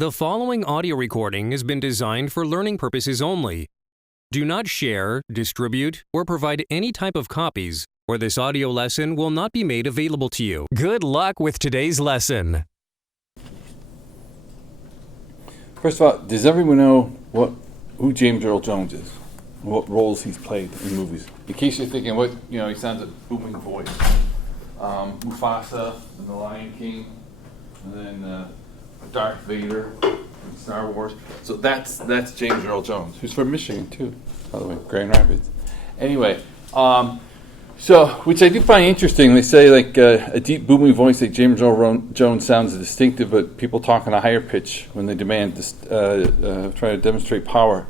The following audio recording has been designed for learning purposes only. Do not share, distribute, or provide any type of copies, or this audio lesson will not be made available to you. Good luck with today's lesson. First of all, does everyone know who James Earl Jones is? What roles he's played in movies? In case you're thinking, he sounds a booming voice. Mufasa in The Lion King, and then Darth Vader in Star Wars. So that's James Earl Jones, who's from Michigan too, by the way, Grand Rapids. Anyway, which I do find interesting. They say a deep booming voice like James Earl Jones sounds distinctive, but people talk on a higher pitch when they demand try to demonstrate power.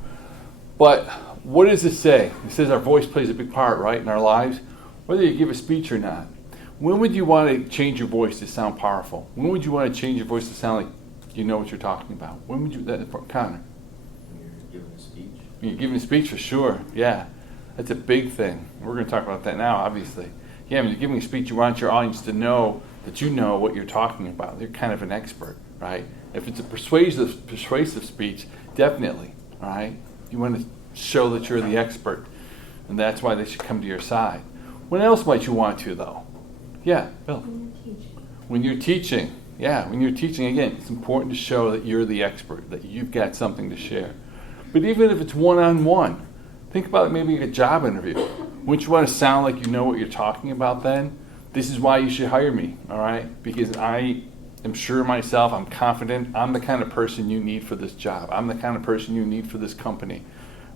But what does it say? It says our voice plays a big part, right, in our lives, whether you give a speech or not. When would you want to change your voice to sound powerful? When would you want to change your voice to sound like you know what you're talking about? When would you, Connor? When you're giving a speech. When you're giving a speech, for sure, yeah. That's a big thing. We're going to talk about that now, obviously. Yeah, when you're giving a speech, you want your audience to know that you know what you're talking about. They're kind of an expert, right? If it's a persuasive speech, definitely, all right? You want to show that you're the expert, and that's why they should come to your side. When else might you want to, though? Yeah, Bill. When you're teaching. When you're teaching, again, it's important to show that you're the expert, that you've got something to share. But even if it's one-on-one, think about it maybe a job interview. Wouldn't you want to sound like you know what you're talking about then? This is why you should hire me, all right? Because I am sure myself, I'm confident, I'm the kind of person you need for this job. I'm the kind of person you need for this company.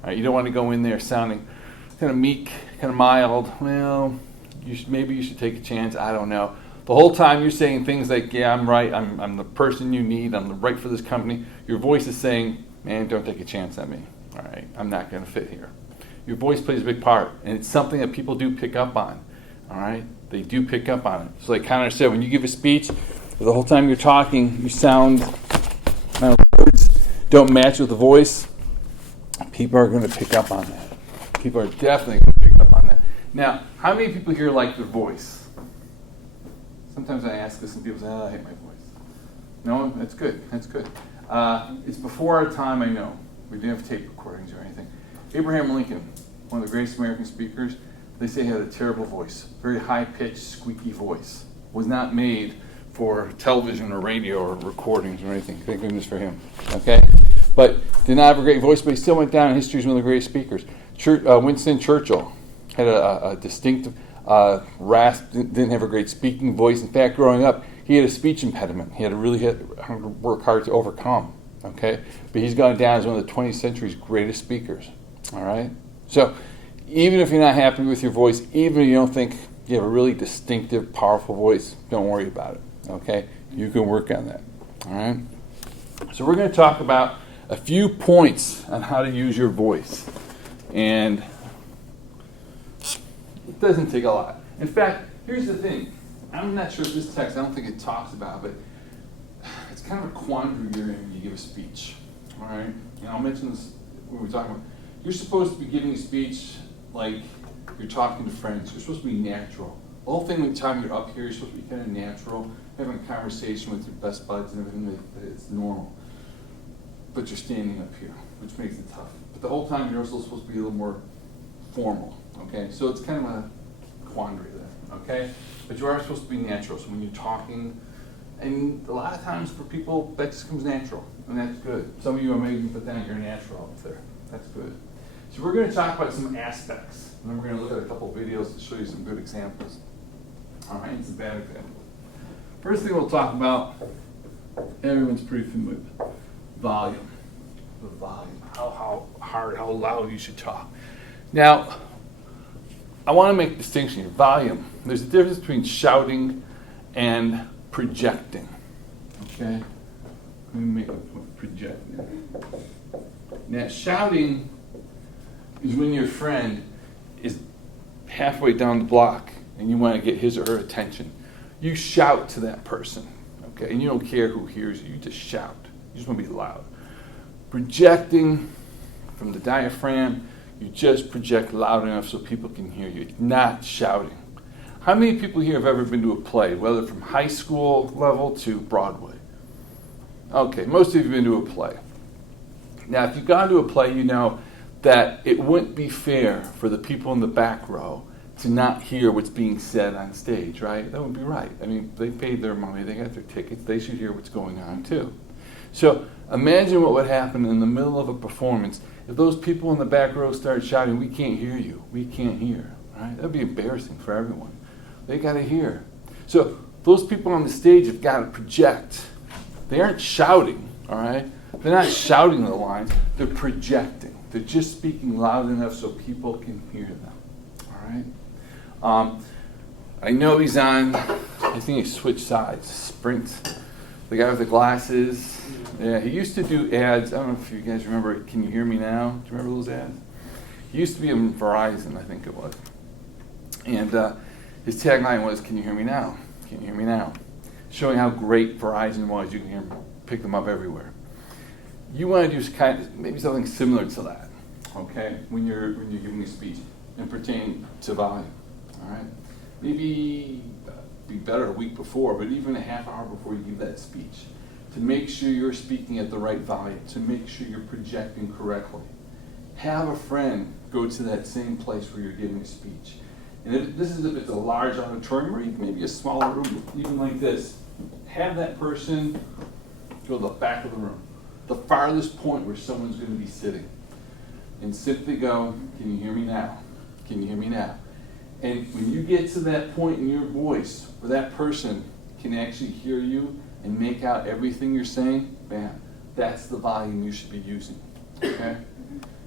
All right? You don't want to go in there sounding kind of meek, kind of mild. Well, maybe you should take a chance, I don't know. The whole time you're saying things like, yeah, I'm right, I'm the person you need, I'm the right for this company. Your voice is saying, man, don't take a chance on me. All right, I'm not going to fit here. Your voice plays a big part, and it's something that people do pick up on. All right, they do pick up on it. So like Connor said, when you give a speech, the whole time you're talking, you sound, words don't match with the voice, people are going to pick up on that. People are definitely going to pick up on that. Now, how many people here like their voice? Sometimes I ask this and people say, I hate my voice. No, that's good. That's good. It's before our time, I know. We didn't have tape recordings or anything. Abraham Lincoln, one of the greatest American speakers, they say he had a terrible voice. Very high-pitched, squeaky voice. Was not made for television or radio or recordings or anything. Thank goodness for him. Okay? But did not have a great voice, but he still went down in history as one of the greatest speakers. Winston Churchill had a distinctive rasp, didn't have a great speaking voice. In fact, growing up, he had a speech impediment. He had to work hard to overcome. Okay, but he's gone down as one of the 20th century's greatest speakers. All right, so even if you're not happy with your voice, even if you don't think you have a really distinctive, powerful voice, don't worry about it. Okay, you can work on that. All right. So we're going to talk about a few points on how to use your voice, and it doesn't take a lot. In fact, here's the thing. I'm not sure if this text, I don't think it talks about, but it's kind of a quandary you're in when you give a speech. All right? And I'll mention this when we're talking about. You're supposed to be giving a speech like you're talking to friends. You're supposed to be natural. The whole thing, when time you're up here, you're supposed to be kind of natural, having a conversation with your best buds and everything that it's normal. But you're standing up here, which makes it tough. But the whole time you're also supposed to be a little more formal. Okay, so it's kind of a quandary there, okay? But you are supposed to be natural, so when you're talking, and a lot of times for people, that just comes natural, and that's good. Some of you are maybe put down you're natural up there. That's good. So we're going to talk about some aspects, and then we're going to look at a couple of videos to show you some good examples. All right, and some bad examples. First thing we'll talk about, everyone's pretty familiar with, volume. The volume, how hard, how loud you should talk. Now, I want to make a distinction here. Volume. There's a difference between shouting and projecting. Okay? Let me make a point. Projecting. Now, shouting is when your friend is halfway down the block and you want to get his or her attention. You shout to that person. Okay? And you don't care who hears you. You just shout. You just want to be loud. Projecting from the diaphragm, you just project loud enough so people can hear you. It's not shouting. How many people here have ever been to a play, whether from high school level to Broadway? Okay, most of you have been to a play. Now, if you've gone to a play, you know that it wouldn't be fair for the people in the back row to not hear what's being said on stage, right? That wouldn't be right. I mean, they paid their money, they got their tickets, they should hear what's going on too. So imagine what would happen in the middle of a performance if those people in the back row started shouting, "We can't hear you, we can't hear," right? That would be embarrassing for everyone. They got to hear. So those people on the stage have got to project. They aren't shouting, all right? They're not shouting the lines, they're projecting. They're just speaking loud enough so people can hear them, all right? I know he's on, I think he switched sides, Sprint. The guy with the glasses. Yeah, he used to do ads. I don't know if you guys remember, Can You Hear Me Now? Do you remember those ads? He used to be in Verizon, I think it was. And his tagline was, "Can you hear me now? Can you hear me now?" Showing how great Verizon was. You can hear them, pick them up everywhere. You want to do maybe something similar to that, okay? When you're giving a speech and pertaining to volume, all right? Maybe be better a week before, but even a half hour before you give that speech, to make sure you're speaking at the right volume, to make sure you're projecting correctly. Have a friend go to that same place where you're giving a speech. And if it's a large auditorium, or even maybe a smaller room, even like this, have that person go to the back of the room, the farthest point where someone's going to be sitting, and simply go, "Can you hear me now? Can you hear me now?" And when you get to that point in your voice where that person can actually hear you and make out everything you're saying, bam, that's the volume you should be using, okay?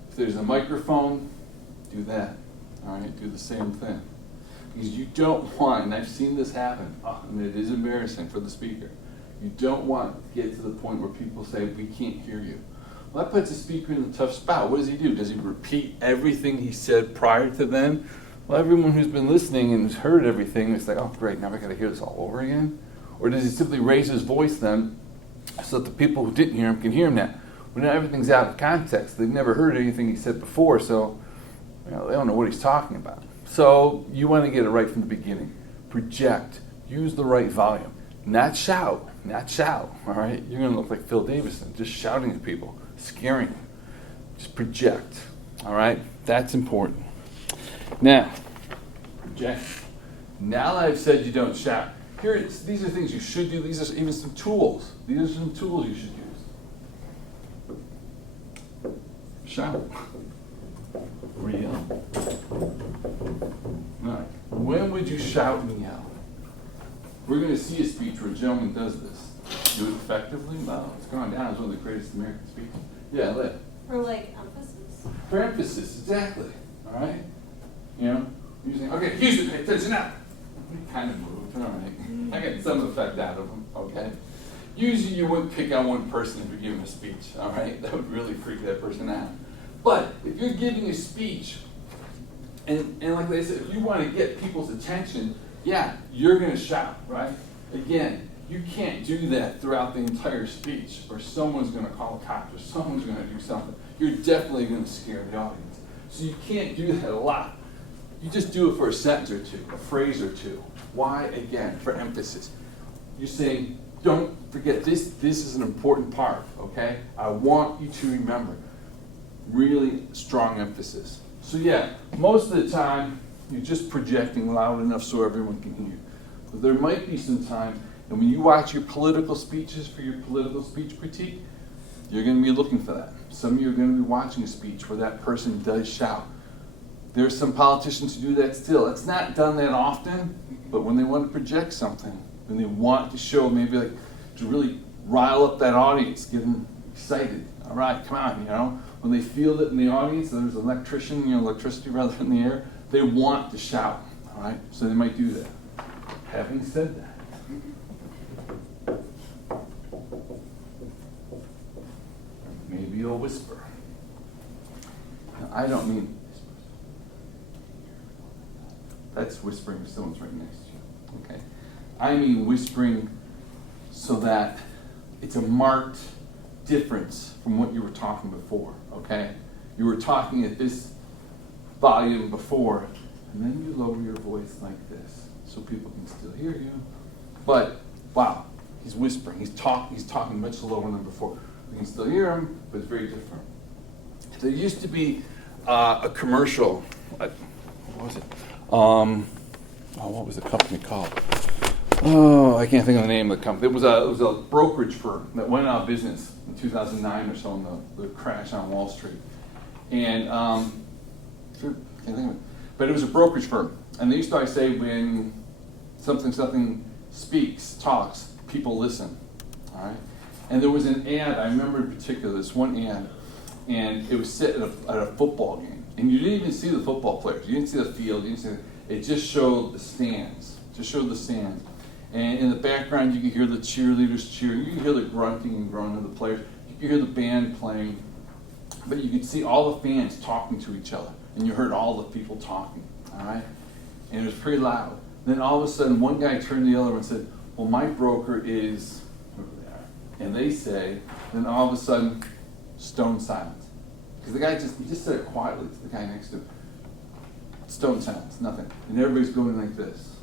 If there's a microphone, do that, all right? Do the same thing. Because you don't want, and I've seen this happen, and it is embarrassing for the speaker, you don't want to get to the point where people say, "We can't hear you." Well, that puts the speaker in a tough spot. What does he do? Does he repeat everything he said prior to then? Well, everyone who's been listening and has heard everything is like, "Oh, great, now I got to hear this all over again." Or does he simply raise his voice then so that the people who didn't hear him can hear him now? Well, now everything's out of context. They've never heard anything he said before, so they don't know what he's talking about. So you want to get it right from the beginning. Project. Use the right volume. Not shout. Not shout, all right? You're going to look like Phil Davison, just shouting at people, scaring them. Just project, all right? That's important. Now, project. Now that I've said you don't shout, these are things you should do. These are even some tools. These are some tools you should use. Shout. Or yell. All right. When would you shout and yell? We're going to see a speech where a gentleman does this. Do it effectively? Well, it's gone down as one of the greatest American speeches. Yeah, Liv. For like emphasis? For emphasis, exactly. All right? You know, using, "Okay, Houston, pay attention now." We kind of moved, all right. I get some effect out of them, okay? Usually you wouldn't pick on one person if you're giving a speech, all right? That would really freak that person out. But if you're giving a speech, and like I said, if you want to get people's attention, yeah, you're going to shout, right? Again, you can't do that throughout the entire speech, or someone's going to call a cop, or someone's going to do something. You're definitely going to scare the audience. So you can't do that a lot. You just do it for a sentence or two, a phrase or two. Why? Again, for emphasis. You're saying, don't forget, this is an important part, okay? I want you to remember. Really strong emphasis. So yeah, most of the time, you're just projecting loud enough so everyone can hear. But there might be some time, and when you watch your political speeches for your political speech critique, you're going to be looking for that. Some of you are going to be watching a speech where that person does shout. There's some politicians who do that still. It's not done that often, but when they want to project something, when they want to show, maybe like to really rile up that audience, get them excited. All right, come on, you know. When they feel it in the audience, there's electricity rather in the air, they want to shout, all right? So they might do that. Having said that, maybe you'll whisper. Now, I don't mean that's whispering if someone's right next to you, okay? I mean whispering so that it's a marked difference from what you were talking before, okay? You were talking at this volume before, and then you lower your voice like this so people can still hear you. But, wow, He's whispering. He's talking much slower than before. We can still hear him, but it's very different. There used to be a commercial. What was it? What was the company called? Oh, I can't think of the name of the company. It was a brokerage firm that went out of business in 2009 or so in the crash on Wall Street. And can't think of it. But it was a brokerage firm, and they used to always say when something speaks, talks, people listen. All right. And there was an ad I remember in particular. This one ad, and it was set at a football game, and you didn't even see the football players. You didn't see the field. You didn't see it just showed the stands. And in the background, you could hear the cheerleaders cheering. You could hear the grunting and groaning of the players. You could hear the band playing. But you could see all the fans talking to each other. And you heard all the people talking. All right? And it was pretty loud. Then all of a sudden, one guy turned to the other and said, well, my broker is, whoever they are. And they say, then all of a sudden, stone silence. Because the guy just said it quietly to the guy next to him. Stone silence, nothing. And everybody's going like this.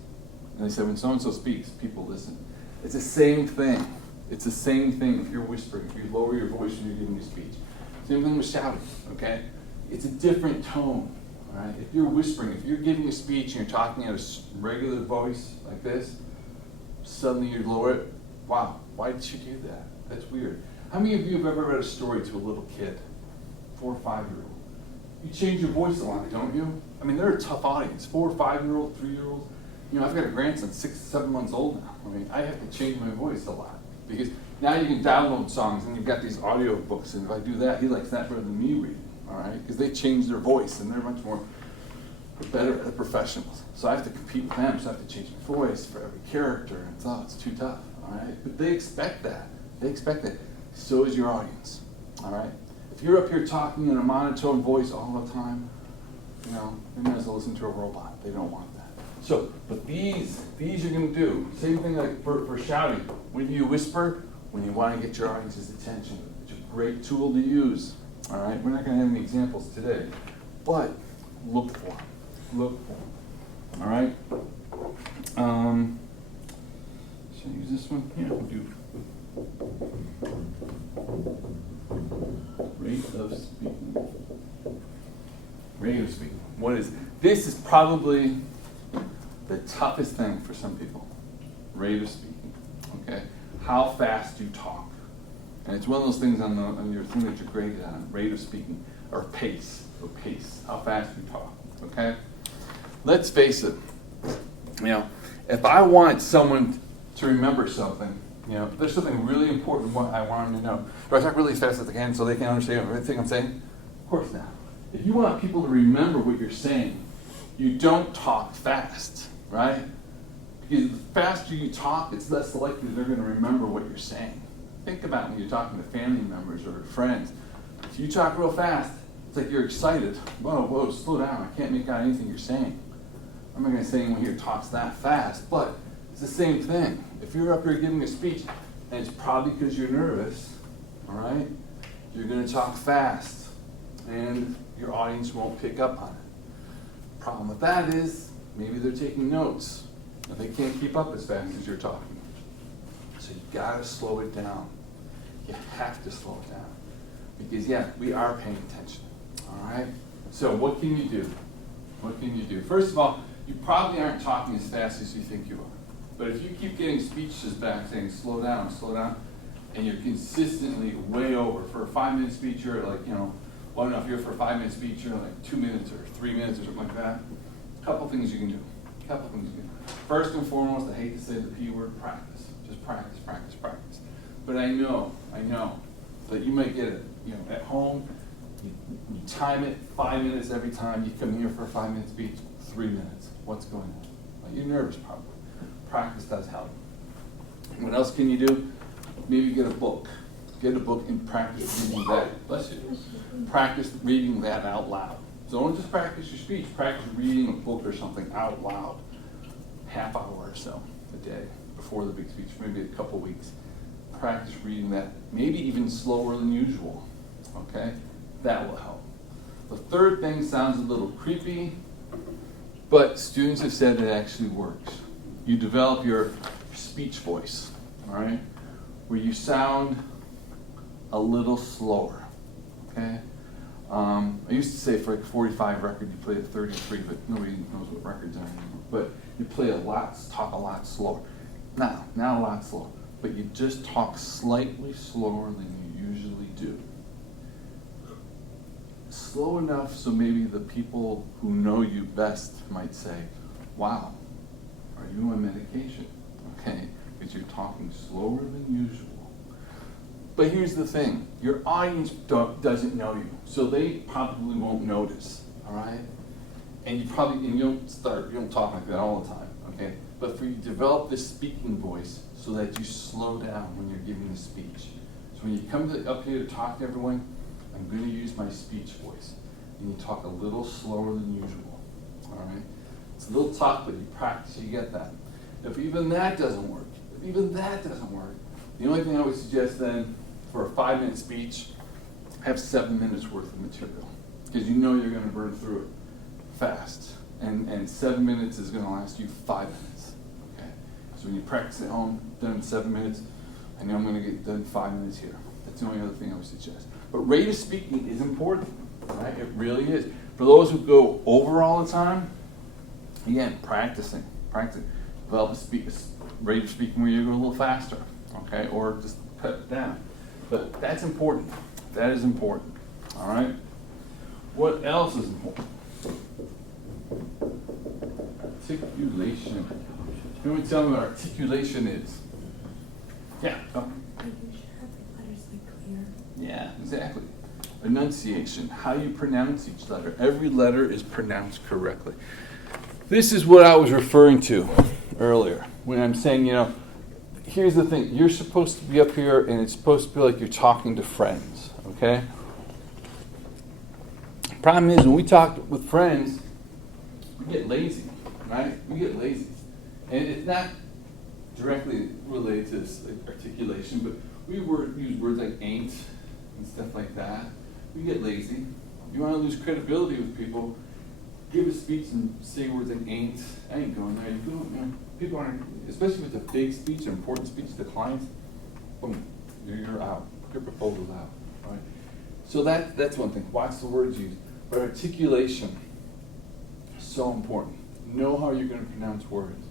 And they said, when so-and-so speaks, people listen. It's the same thing. It's the same thing if you're whispering, if you lower your voice when you're giving a speech. Same thing with shouting, okay? It's a different tone, all right? If you're whispering, if you're giving a speech and you're talking at a regular voice like this, suddenly you lower it. Wow, why did you do that? That's weird. How many of you have ever read a story to a little kid, 4 or 5-year-old? You change your voice a lot, don't you? I mean, they're a tough audience. 4 or 5-year-old, 3-year-olds. You know, I've got a grandson, 6, 7 months old now. I mean, I have to change my voice a lot because now you can download songs and you've got these audio books, and if I do that, he likes that better than me reading, all right? Because they change their voice and they're much more better at professionals. So I have to compete with them, so I have to change my voice for every character, and it's too tough, all right? But they expect that. They expect that. So is your audience, all right? If you're up here talking in a monotone voice all the time, you know, they might as well listen to a robot. They don't want that. So, but these you're going to do. Same thing like for shouting. When you whisper, when you want to get your audience's attention. It's a great tool to use. All right? We're not going to have any examples today. But look for them. Look for them. All right? Should I use this one? Yeah, we'll do. Rate of speaking. Rate of speaking. What is this? Is probably the toughest thing for some people. Rate of speaking. Okay? How fast you talk. And it's one of those things on your thing that you're graded on. Rate of speaking. Or pace. How fast you talk. Okay? Let's face it. You know, if I want someone to remember something, you know, if there's something really important what I want them to know, do I talk really fast as I can so they can understand everything I'm saying? Of course not. If you want people to remember what you're saying, you don't talk fast, right? Because the faster you talk, it's less likely they're going to remember what you're saying. Think about when you're talking to family members or friends. If you talk real fast, it's like you're excited. Whoa, slow down. I can't make out anything you're saying. I'm not going to say anyone here talks that fast, but it's the same thing. If you're up here giving a speech, and it's probably because you're nervous, all right, you're going to talk fast, and your audience won't pick up on it. Problem with that is, maybe they're taking notes, and they can't keep up as fast as you're talking. So you got to slow it down. You have to slow it down. Because, yeah, we are paying attention, all right? So what can you do? What can you do? First of all, you probably aren't talking as fast as you think you are. But if you keep getting speeches back saying, slow down, and you're consistently way over, for a 5-minute speech, you're at like, you know, well, no, if you're for a 5-minute speech, you're like 2 minutes or 3 minutes or something like that. A couple things you can do. First and foremost, I hate to say the P word, practice. Just practice. But I know that you might get it, you know, at home, you time it 5 minutes every time you come here for a 5-minute speech, 3 minutes. What's going on? Well, you're nervous probably. Practice does help. What else can you do? Maybe get a book. Get a book and practice reading that. Bless you. Practice reading that out loud. So don't just practice your speech. Practice reading a book or something out loud. Half hour or so a day before the big speech, maybe a couple weeks. Practice reading that, maybe even slower than usual. Okay? That will help. The third thing sounds a little creepy, but students have said it actually works. You develop your speech voice, all right? where you sound a little slower, okay? I used to say for like a 45 record, you play a 33, but nobody knows what records are anymore. But you play talk a lot slower. Now, not a lot slower, but you just talk slightly slower than you usually do. Slow enough so maybe the people who know you best might say, wow, are you on medication? Okay, because you're talking slower than usual. But here's the thing, your audience doesn't know you, so they probably won't notice, all right? And you don't talk like that all the time, okay? But for you to develop this speaking voice so that you slow down when you're giving the speech. So when you come up here to talk to everyone, I'm going to use my speech voice. And you talk a little slower than usual, all right? It's a little tough, but you practice, you get that. If even that doesn't work, the only thing I would suggest then, for a 5-minute speech, have 7 minutes worth of material. Because you know you're going to burn through it fast. And 7 minutes is going to last you 5 minutes. Okay? So when you practice at home, done in 7 minutes, I know I'm going to get done 5 minutes here. That's the only other thing I would suggest. But rate of speaking is important, right? It really is. For those who go over all the time, again, practicing. Develop a rate of speaking where you go a little faster, okay? Or just cut it down. But that's important. That is important, all right? What else is important? Articulation. Can we tell me what articulation is? Yeah. Making sure every letter's clear. Yeah, exactly. Enunciation, how you pronounce each letter. Every letter is pronounced correctly. This is what I was referring to earlier when I'm saying, here's the thing. You're supposed to be up here and it's supposed to be like you're talking to friends, okay? Problem is, when we talk with friends, we get lazy, right? We get lazy. And it's not directly related to this articulation, but we use words like ain't and stuff like that. We get lazy. You want to lose credibility with people, give a speech and say words like ain't. I ain't going there. You go, people aren't, especially if it's a big speech, an important speech to clients, boom, you're out. Your proposal's out, right? So that's one thing. Watch the words used. But articulation, so important. Know how you're going to pronounce words.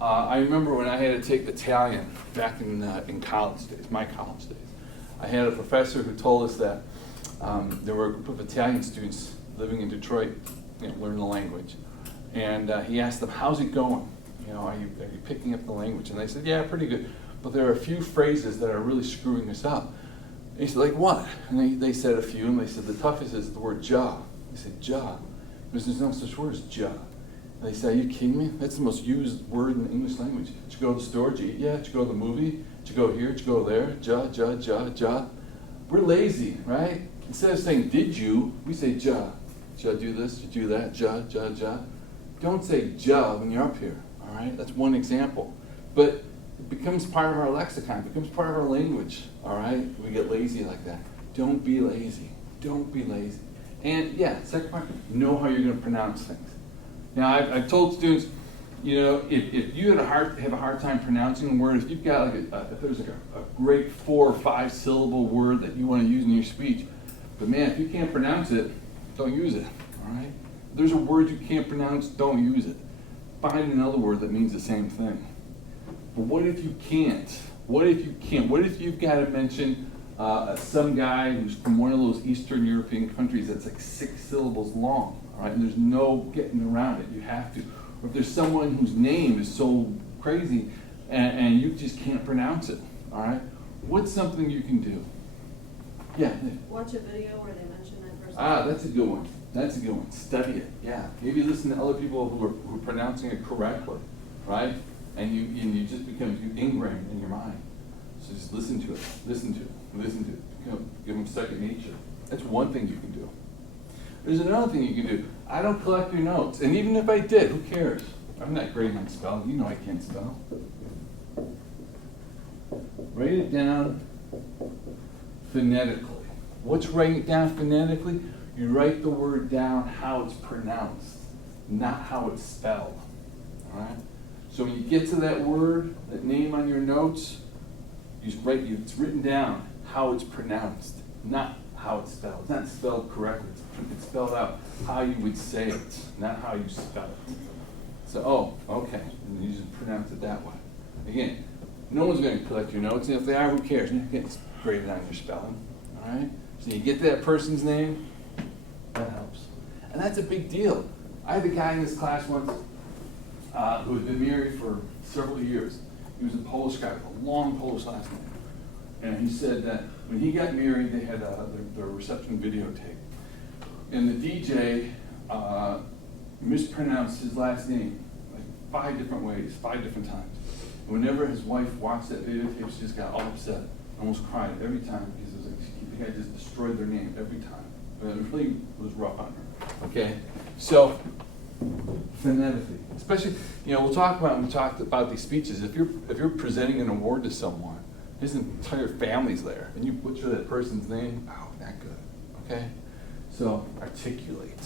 I remember when I had to take Italian back in college days, my college days. I had a professor who told us that there were a group of Italian students living in Detroit, learning the language. And he asked them, how's it going? Are you picking up the language? And they said, yeah, pretty good. But there are a few phrases that are really screwing us up. And he said, like what? And they said a few, and they said, the toughest is the word jaw. He said, jaw. Because there's no such word as jaw. And they said, are you kidding me? That's the most used word in the English language. Did you go to the store? Did you eat? Yeah. Did you go to the movie? Did you go here? Did you go there? Jaw, jaw, jaw, jaw. We're lazy, right? Instead of saying, did you, we say jaw. Did you do this? Did you do that? Jaw, jaw, jaw. Don't say jaw when you're up here, all right? That's one example. But it becomes part of our lexicon, it becomes part of our language, all right? We get lazy like that. Don't be lazy. Don't be lazy. And yeah, second part, know how you're going to pronounce things. Now, I've told students, if you have a hard time pronouncing a word, if you've got if there's a great 4 or 5 syllable word that you want to use in your speech, but man, if you can't pronounce it, don't use it, all right? If there's a word you can't pronounce, don't use it. Find another word that means the same thing. But what if you can't? What if you can't? What if you've got to mention some guy who's from one of those Eastern European countries that's like 6 syllables long, all right? And there's no getting around it. You have to. Or if there's someone whose name is so crazy and you just can't pronounce it, all right? What's something you can do? Yeah. Watch a video where they mention that person. That's a good one. That's a good one. Study it. Yeah. Maybe listen to other people who are pronouncing it correctly, right? And you just become ingrained in your mind. So just listen to it. Give them second nature. That's one thing you can do. There's another thing you can do. I don't collect your notes. And even if I did, who cares? I'm not great on spelling. You know I can't spell. Write it down phonetically. What's writing it down phonetically? You write the word down how it's pronounced, not how it's spelled. All right? So when you get to that word, that name on your notes, It's written down how it's pronounced, not how it's spelled. It's not spelled correctly. It's spelled out how you would say it, not how you spell it. So, okay, and you just pronounce it that way. Again, no one's going to collect your notes, and if they are, who cares? You're not getting graded on your spelling, all right? So you get that person's name, that helps. And that's a big deal. I had a guy in this class once who had been married for several years. He was a Polish guy with a long Polish last name. And he said that when he got married, they had their reception videotape. And the DJ mispronounced his last name like 5 different ways, 5 different times. And whenever his wife watched that videotape, she just got all upset, almost cried every time because it was like the guy just destroyed their name every time. It really was rough on her. Okay? So, phonetically, especially, we'll talk about when we talked about these speeches. If you're presenting an award to someone, his entire family's there, and you butcher that person's name, not good. Okay? So, articulate.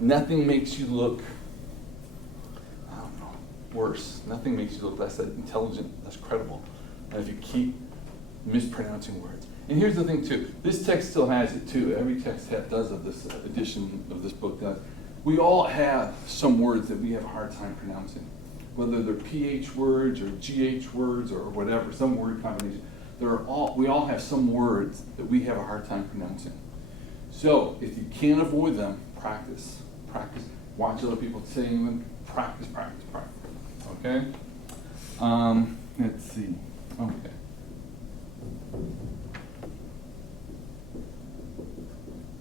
Nothing makes you look, worse. Nothing makes you look less intelligent, less credible, than if you keep mispronouncing words. And here's the thing, too. This text still has it, too. Every text does of this edition of this book does. We all have some words that we have a hard time pronouncing, whether they're PH words or GH words or whatever, some word combination. We all have some words that we have a hard time pronouncing. So if you can't avoid them, practice. Practice. Watch other people saying them. Practice. Okay? Let's see. Okay.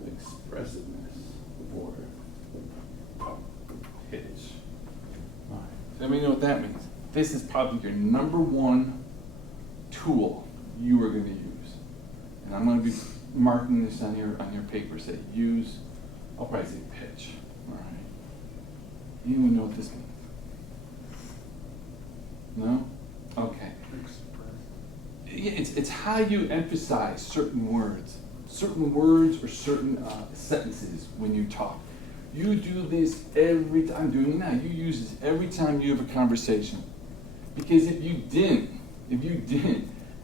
Expressiveness or pitch. All right. Let me know what that means. This is probably your number one tool you are going to use. And I'm going to be marking this on your paper. Say use, I'll probably say pitch. All right. You even know what this means? No? Okay. It's how you emphasize certain words or certain sentences when you talk. You do this every time. I'm doing it now. You use this every time you have a conversation. Because if you didn't,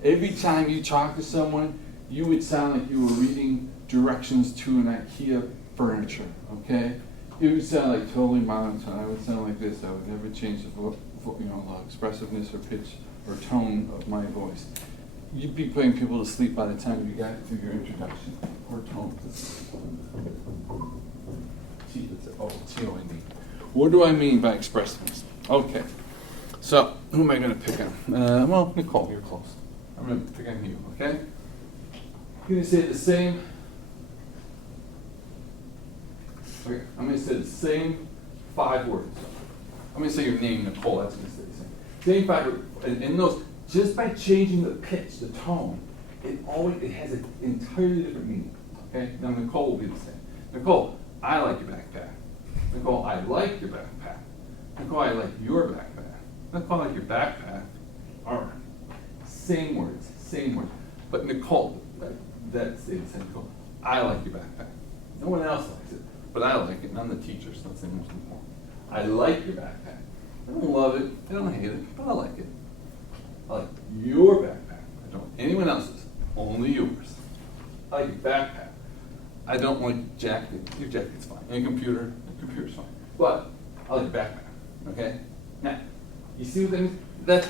every time you talk to someone, you would sound like you were reading directions to an IKEA furniture, okay? It would sound like totally monotone. I would sound like this. I would never change the expressiveness or pitch or tone of my voice. You'd be putting people to sleep by the time you got through your introduction or tone. T-O-N-D. What do I mean by expressiveness? Okay. So, who am I going to pick on? Well, Nicole, you're close. I'm going to pick on you, okay? You're going to say the same. Okay, I'm going to say the same 5 words. I'm going to say your name, Nicole. That's going to stay the same. Same 5 words. And those, just by changing the pitch, the tone, it has an entirely different meaning. Okay? Now, Nicole will be the same. Nicole, I like your backpack. Nicole, I like your backpack. Nicole, I like your backpack. Nicole, I like your backpack. All right. Same words. But Nicole, that's the same. Nicole, I like your backpack. No one else likes it, but I like it, and I'm the teacher, so that's the most important. I like your backpack. I don't love it, I don't hate it, but I like it. I like your backpack. I don't anyone else's, only yours. I like your backpack. I don't like your jacket. Your jacket's fine. And your computer's fine. But I like your backpack. Okay? Now, you see what that means?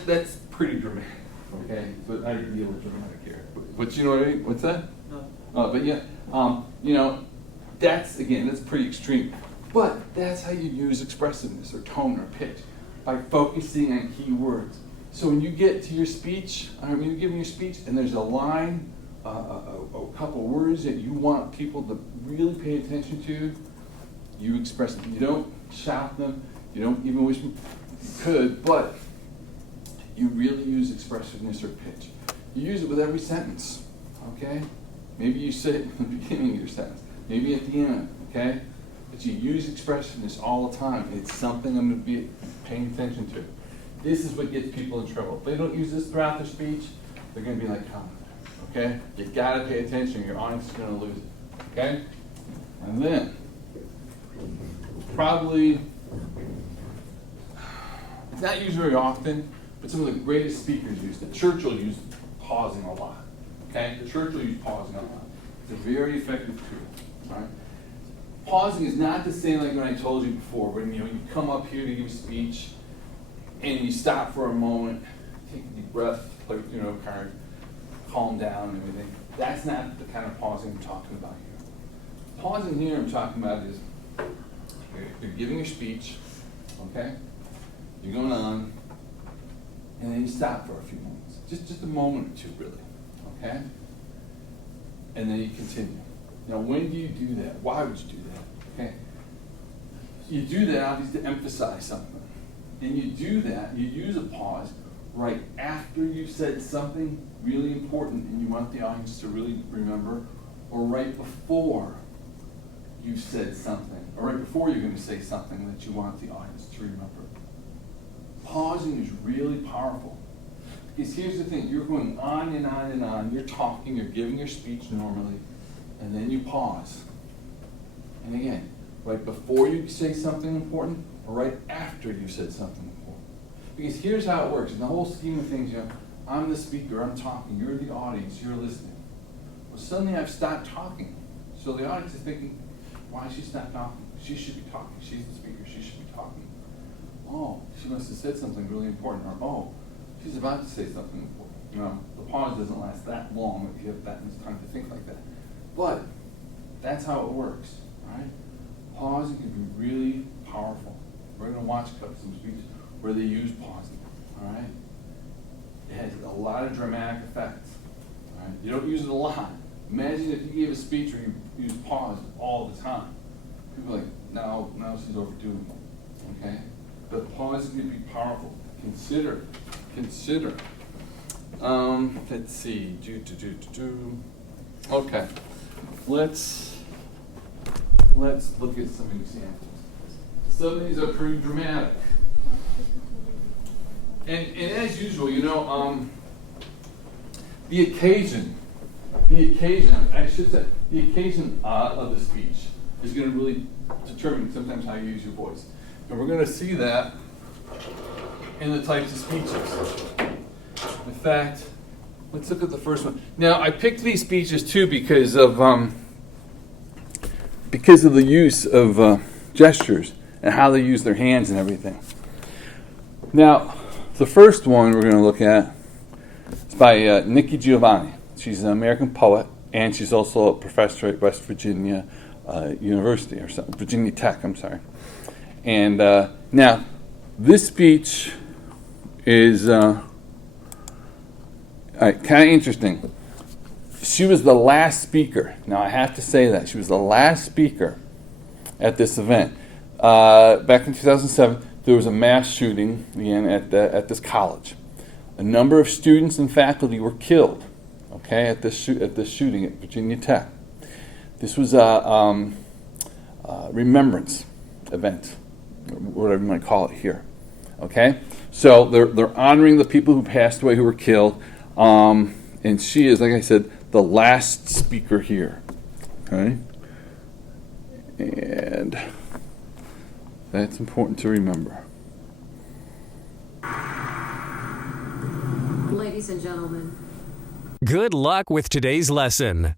That's pretty dramatic. Okay? But I deal with dramatic here. But you know what I mean? What's that? No. But yeah, that's pretty extreme. But that's how you use expressiveness or tone or pitch, by focusing on key words. So when you get to your speech, when you're giving your speech, and there's a line, a couple words that you want people to really pay attention to, you express them. You don't shout them. You don't even wish you could, but you really use expressiveness or pitch. You use it with every sentence, okay? Maybe you say it at the beginning of your sentence, maybe at the end, okay? But you use expressiveness all the time. It's something I'm going to be paying attention to. This is what gets people in trouble. If they don't use this throughout their speech, they're going to be like, "Come." Okay? You got to pay attention. Your audience is going to lose it. Okay? And then, probably, it's not used very often, but some of the greatest speakers use it. Churchill used pausing a lot. Okay? The church will use pausing a lot. It's a very effective tool. All right? Pausing is not the same like when I told you before, when you come up here to give a speech and you stop for a moment, take a deep breath, kind of calm down and everything. That's not the kind of pausing I'm talking about here. Pausing here I'm talking about is you're giving your speech, okay? You're going on, and then you stop for a few moments. Just a moment or two, really, okay? And then you continue. Now, when do you do that? Why would you do that? Okay? You do that obviously to emphasize something. And you do that, you use a pause right after you've said something really important and you want the audience to really remember, or right before you've said something, or right before you're going to say something that you want the audience to remember. Pausing is really powerful. Because here's the thing, you're going on and on and on, you're talking, you're giving your speech normally, and then you pause. And again, right before you say something important, or right after you said something important. Because here's how it works. In the whole scheme of things, I'm the speaker, I'm talking, you're the audience, you're listening. Well, suddenly I've stopped talking. So the audience is thinking, why she stopped talking? She should be talking. She's the speaker, she should be talking. Oh, she must have said something really important. Or, oh, she's about to say something important. The pause doesn't last that long if you have that much time to think like that. But that's how it works, right? Pausing can be really powerful. We're going to watch some speeches where they use pausing, all right? It has a lot of dramatic effects, all right? You don't use it a lot. Imagine if you gave a speech where you used pause all the time. People are like, now she's overdoing it, okay? But pausing can be powerful. Consider. Let's see. Okay. Let's look at some examples. Some of these are pretty dramatic. And as usual, the occasion of the speech is going to really determine sometimes how you use your voice. And we're going to see that in the types of speeches. In fact, let's look at the first one. Now, I picked these speeches too because of the use of gestures and how they use their hands and everything. Now, the first one we're going to look at is by Nikki Giovanni. She's an American poet, and she's also a professor at West Virginia University, or something, Virginia Tech, I'm sorry. And now, this speech is kind of interesting. She was the last speaker. Now, I have to say that. She was the last speaker at this event. Back in 2007, there was a mass shooting again at this college. A number of students and faculty were killed, okay, at this shooting at Virginia Tech. This was a remembrance event, whatever you might call it here, okay? So they're honoring the people who passed away, who were killed, and she is, like I said, the last speaker here, okay? And that's important to remember. Ladies and gentlemen. Good luck with today's lesson.